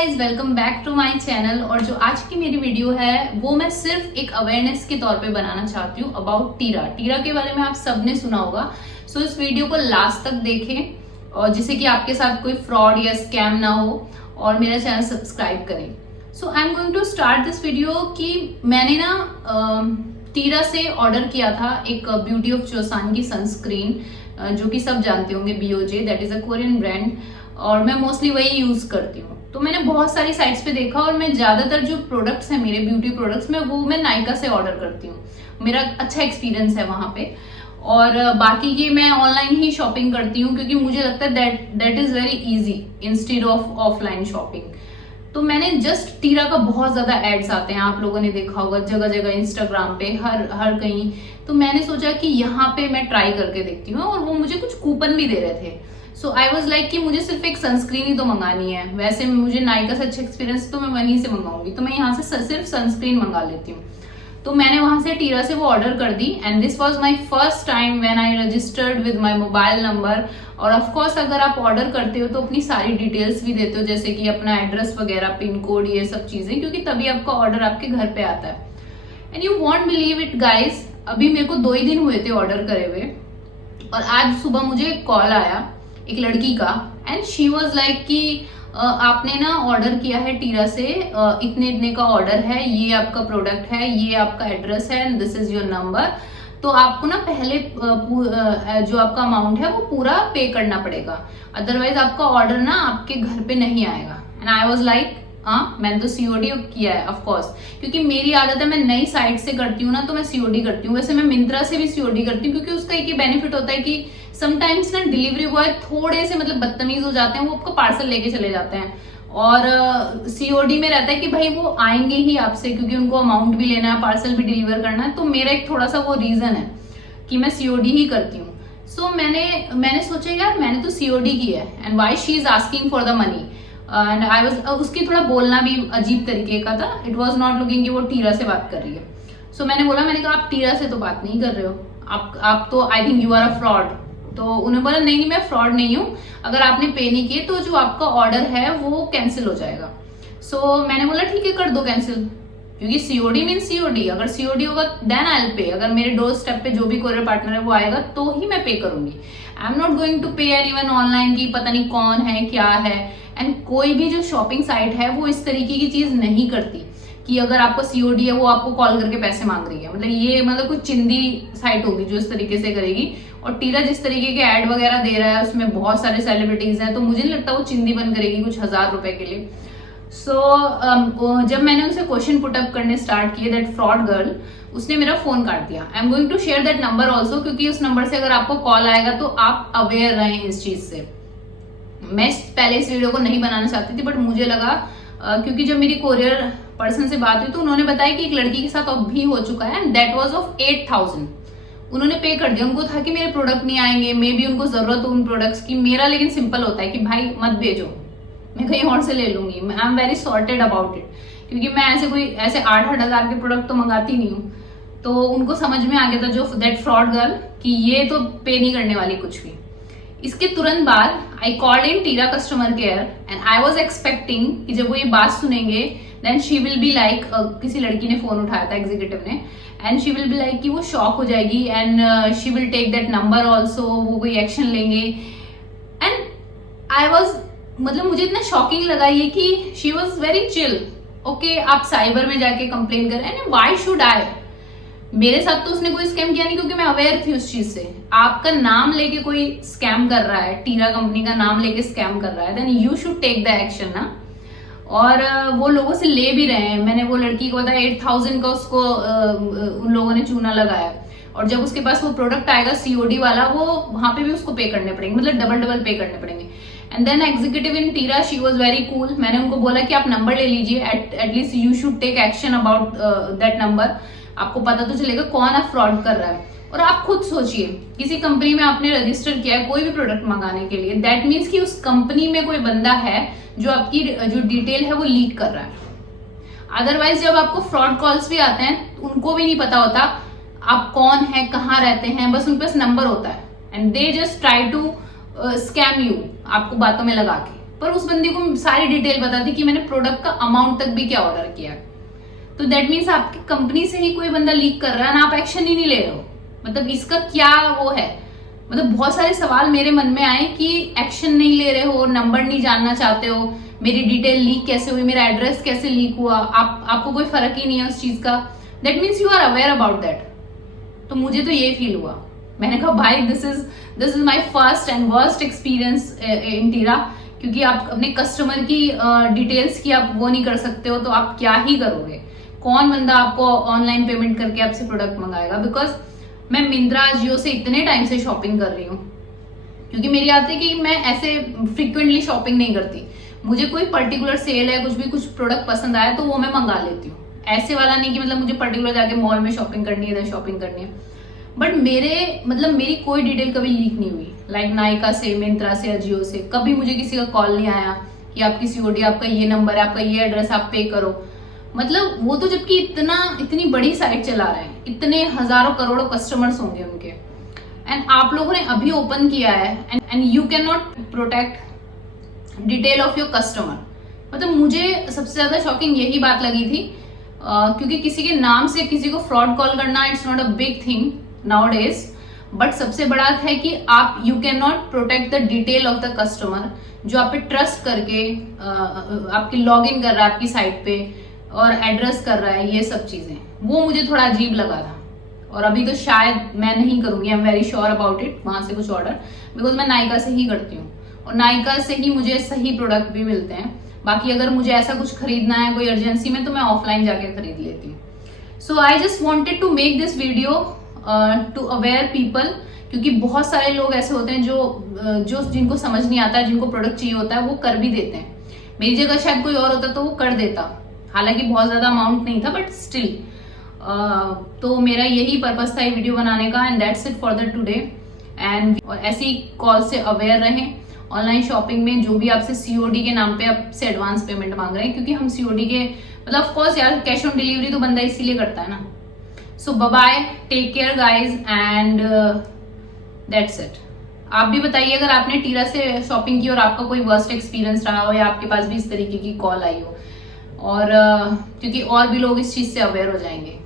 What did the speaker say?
Guys, welcome back to my channel. और जो आज की मेरी वीडियो है वो मैं सिर्फ एक अवेयरनेस के तौर पे बनाना चाहती हूँ अबाउट टीरा के बारे में आप सबने सुना होगा। सो इस वीडियो को लास्ट तक देखें और जिससे कि आपके साथ कोई फ्रॉड या स्कैम ना हो, और मेरा चैनल सब्सक्राइब करें। So I am going to start this video कि मैंने ना टीरा से ऑर्डर किया था एक ब्यूटी ऑफ जोसान की सनस्क्रीन, जो कि सब जानते होंगे, BOJ, that is a Korean brand, और मैं मोस्टली वही यूज करती हूँ। तो मैंने बहुत सारी साइट्स पे देखा और मैं ज्यादातर जो प्रोडक्ट्स हैं मेरे ब्यूटी प्रोडक्ट्स में वो मैं नायका से ऑर्डर करती हूँ। मेरा अच्छा एक्सपीरियंस है वहां पे। और बाकी की मैं ऑनलाइन ही शॉपिंग करती हूँ क्योंकि मुझे लगता है that is very easy instead of offline shopping. तो मैंने जस्ट टीरा का बहुत ज्यादा एड्स आते हैं, आप लोगों ने देखा होगा जगह जगह, इंस्टाग्राम पे, हर कहीं। तो मैंने सोचा कि यहाँ पे मैं ट्राई करके देखती हूँ, और वो मुझे कुछ कूपन भी दे रहे थे। सो आई वॉज लाइक कि मुझे सिर्फ एक सनस्क्रीन ही तो मंगानी है, वैसे मुझे नायका से अच्छा एक्सपीरियंस तो मैं वहीं से मंगाऊंगी, तो मैं यहाँ से सिर्फ सनस्क्रीन मंगा लेती हूँ। तो मैंने वहां से टीरा से वो ऑर्डर कर दी, and this was my first time when I registered with my mobile number. और ऑफ कोर्स अगर आप ऑर्डर करते हो तो अपनी सारी डिटेल्स भी देते हो, जैसे कि अपना एड्रेस वगैरह, पिन कोड, ये सब चीजें, क्योंकि तभी आपका ऑर्डर आपके घर पे आता है। And you won't believe it guys, अभी मेरे को 2 ही दिन हुए थे ऑर्डर करे हुए, और आज सुबह मुझे कॉल आया एक लड़की का, एंड शी वॉज लाइक कि आपने ना ऑर्डर किया है टीरा से, इतने इतने का ऑर्डर है, ये आपका प्रोडक्ट है, ये आपका एड्रेस है, and this is your number. तो आपको ना पहले जो आपका अमाउंट है वो पूरा पे करना पड़ेगा, अदरवाइज आपका ऑर्डर ना आपके घर पे नहीं आएगा। एंड आई वॉज लाइक, हाँ, मैंने तो COD किया है ऑफकोर्स, क्योंकि मेरी आदत है, मैं नई साइट से करती हूँ ना तो मैं COD करती हूँ। वैसे मैं मिंत्रा से भी COD करती हूँ, क्योंकि उसका एक ही बेनिफिट होता है कि समटाइम्स ना डिलीवरी बॉय थोड़े से मतलब बदतमीज हो जाते हैं, वो आपका पार्सल लेके चले जाते हैं। और COD में रहता है कि भाई वो आएंगे ही आपसे, क्योंकि उनको अमाउंट भी लेना है, पार्सल भी डिलीवर करना है। तो मेरा एक थोड़ा सा वो रीजन है कि मैं COD ही करती हूँ। सो मैंने सोचा यार मैंने तो COD की है, and why she is asking for the money. And I was, उसकी थोड़ा बोलना भी अजीब तरीके का था, इट वॉज नॉट लुकिंग कि वो टीरा से बात कर रही है। सो मैंने कहा आप टीरा से तो बात नहीं कर रहे हो, आप तो I think you are a fraud. तो उन्होंने बोला नहीं मैं फ्रॉड नहीं हूँ, अगर आपने पे नहीं किए तो जो आपका ऑर्डर है वो कैंसिल हो जाएगा। सो मैंने बोला ठीक है कर दो कैंसिल, क्योंकि COD मीन्स COD, अगर COD होगा देन आई विल पे, अगर मेरे डोर स्टेप पे जो भी कोरियर पार्टनर है वो आएगा तो ही मैं पे करूंगी। I am not going to pay anyone online की पता नहीं कौन है क्या है। एंड कोई भी जो शॉपिंग साइट है वो इस तरीके की चीज नहीं करती कि अगर आपको COD है वो आपको कॉल करके पैसे मांग रही है। मतलब ये कुछ चिंदी साइट होगी जो इस तरीके से करेगी। और टीरा जिस तरीके के ऐड वगैरह दे रहा है उसमें बहुत सारे सेलिब्रिटीज हैं, तो मुझे नहीं लगता वो चिंदी बन करेगी कुछ 1000 रुपए के लिए। सो जब मैंने उनसे क्वेश्चन पुटअप करने स्टार्ट किए, दैट फ्रॉड गर्ल, उसने मेरा फोन काट दिया। I am going to share that number also, क्योंकि उस नंबर से अगर आपको कॉल आएगा तो आप अवेयर रहें इस चीज से। मैं पहले इस वीडियो को नहीं बनाना चाहती थी, बट मुझे लगा क्योंकि जब मेरी कोरियर पर्सन से बात हुई तो उन्होंने बताया कि एक लड़की के साथ अब भी हो चुका है, एंड दैट वाज ऑफ 8000। उन्होंने पे कर दिया, उनको था कि मेरे प्रोडक्ट नहीं आएंगे, मे बी उनको जरूरत हो उन प्रोडक्ट्स की। मेरा लेकिन सिंपल होता है कि भाई मत भेजो, मैं कहीं और से ले लूंगी। I am very sorted about it, क्योंकि मैं ऐसे 8-8 हजार के प्रोडक्ट तो मंगाती नहीं हूँ। तो उनको समझ में आ गया था जो दैट फ्रॉड गर्ल कि ये तो पे नहीं करने वाली कुछ भी। इसके तुरंत बाद I called in Tira customer care, and I was expecting कि जब वो ये बात सुनेंगे then she will be like, किसी लड़की ने फोन उठाया था एग्जीक्यूटिव ने, and she will be like कि वो शॉक हो जाएगी, and she will take that number also, वो कोई एक्शन लेंगे। एंड आई वॉज, मतलब मुझे इतना शॉकिंग लगा ये कि she was very chill. Okay, आप साइबर में जाके कंप्लेन करें, एंड वाई शुड आई, मेरे साथ तो उसने कोई स्कैम किया नहीं, क्योंकि मैं अवेयर थी उस चीज से। आपका नाम लेके कोई स्कैम कर रहा है, टीरा कंपनी का नाम लेके स्कैम कर रहा है, then you should take the action ना। और वो लोगों से ले भी रहे हैं। मैंने वो लड़की को बताया 8000 का उसको उन लोगों ने चूना लगाया, और जब उसके पास वो प्रोडक्ट आएगा COD वाला, वो वहां पे भी उसको पे करने पड़ेंगे, मतलब डबल पे करने पड़ेंगे। And then executive in Tira, she was very cool. मैंने उनको बोला कि आप नंबर ले लीजिए, at least you should take action about that number, आपको पता तो चलेगा कौन आप फ्रॉड कर रहा है। और आप खुद सोचिए, किसी कंपनी में आपने रजिस्टर किया है कोई भी प्रोडक्ट मंगाने के लिए, दैट मीन्स कि उस कंपनी में कोई बंदा है जो आपकी जो डिटेल है वो लीक कर रहा है। अदरवाइज जब आपको फ्रॉड कॉल्स भी आते हैं उनको भी नहीं पता होता आप कौन है, कहाँ रहते हैं, बस उनके पास नंबर होता है, and they just try to scam you, आपको बातों में लगा के। पर उस बंदी को सारी डिटेल पता थी कि मैंने प्रोडक्ट का अमाउंट तक भी क्या ऑर्डर किया। तो दैट मीन्स आपकी कंपनी से ही कोई बंदा लीक कर रहा है ना, आप एक्शन ही नहीं ले रहे हो। मतलब इसका क्या वो है, मतलब बहुत सारे सवाल मेरे मन में आए कि एक्शन नहीं ले रहे हो, नंबर नहीं जानना चाहते हो, मेरी डिटेल लीक कैसे हुई, मेरा एड्रेस कैसे लीक हुआ, आपको कोई फर्क ही नहीं है उस चीज का। That means you are aware about that. तो मुझे तो ये फील हुआ, मैंने कहा भाई this is my first and worst experience in Tira, क्योंकि आप अपने कस्टमर की डिटेल्स की आप वो नहीं कर सकते हो, तो आप क्या ही करोगे। कौन बंदा आपको ऑनलाइन पेमेंट करके आपसे प्रोडक्ट मंगाएगा। बिकॉज मैं मिंत्रा जियो से इतने टाइम से शॉपिंग कर रही हूँ, क्योंकि मेरी आदत है कि मैं ऐसे फ्रिक्वेंटली शॉपिंग नहीं करती। मुझे कोई पर्टिकुलर सेल है, कुछ प्रोडक्ट पसंद आया तो वो मैं मंगा लेती हूँ। ऐसे वाला नहीं कि मतलब मुझे पर्टिकुलर जाके मॉल में शॉपिंग करनी है, इधर शॉपिंग करनी है। बट मेरी कोई डिटेल कभी लीक नहीं हुई। लाइक नायका से, मिंत्रा से या जियो से कभी मुझे किसी का कॉल नहीं आया कि आपकी सीओडी, आपका ये नंबर है, आपका ये एड्रेस, आप पे करो। मतलब वो तो जबकि इतनी बड़ी साइट चला रहे हैं, इतने हजारों करोड़ों कस्टमर्स होंगे उनके, एंड आप लोगों ने अभी ओपन किया है and you can not protect detail of your customer. मतलब मुझे सबसे ज्यादा शॉकिंग यही बात लगी थी, क्योंकि किसी के नाम से किसी को फ्रॉड कॉल करना it's not a big thing now days, but सबसे बड़ा है कि आप you can not protect the detail of the customer, जो आप पे ट्रस्ट करके आपकी लॉग इन कर रहा है आपकी साइट पे और एड्रेस कर रहा है, ये सब चीजें वो मुझे थोड़ा अजीब लगा था। और अभी तो शायद मैं नहीं करूंगी, I am very sure about it, वहां से कुछ ऑर्डर, बिकॉज मैं नायका से ही करती हूँ और नायका से ही मुझे सही प्रोडक्ट भी मिलते हैं। बाकी अगर मुझे ऐसा कुछ खरीदना है कोई अर्जेंसी में तो मैं ऑफलाइन जाके खरीद लेती हूँ। So I just wanted to make this video to aware people, क्योंकि बहुत सारे लोग ऐसे होते हैं जो जिनको समझ नहीं आता है, जिनको प्रोडक्ट चाहिए होता है वो कर भी देते हैं। मेरी जगह शायद कोई और होता तो वो कर देता, हालांकि बहुत ज्यादा अमाउंट नहीं था, बट स्टिल। तो मेरा यही पर्पस था ये वीडियो बनाने का, and that's it for the today. And ऐसी कॉल से अवेयर रहें ऑनलाइन शॉपिंग में, जो भी आपसे सीओडी के नाम पे आपसे एडवांस पेमेंट मांग रहे हैं, क्योंकि हम सीओडी के मतलब ऑफ कोर्स यार कैश ऑन डिलीवरी तो बंदा इसीलिए करता है ना। So bye, take care guys, and that's it. आप भी बताइए अगर आपने टीरा से शॉपिंग की और आपका कोई वर्स्ट एक्सपीरियंस रहा हो, या आपके पास भी इस तरीके की कॉल आई हो, और क्योंकि और भी लोग इस चीज से अवेयर हो जाएंगे।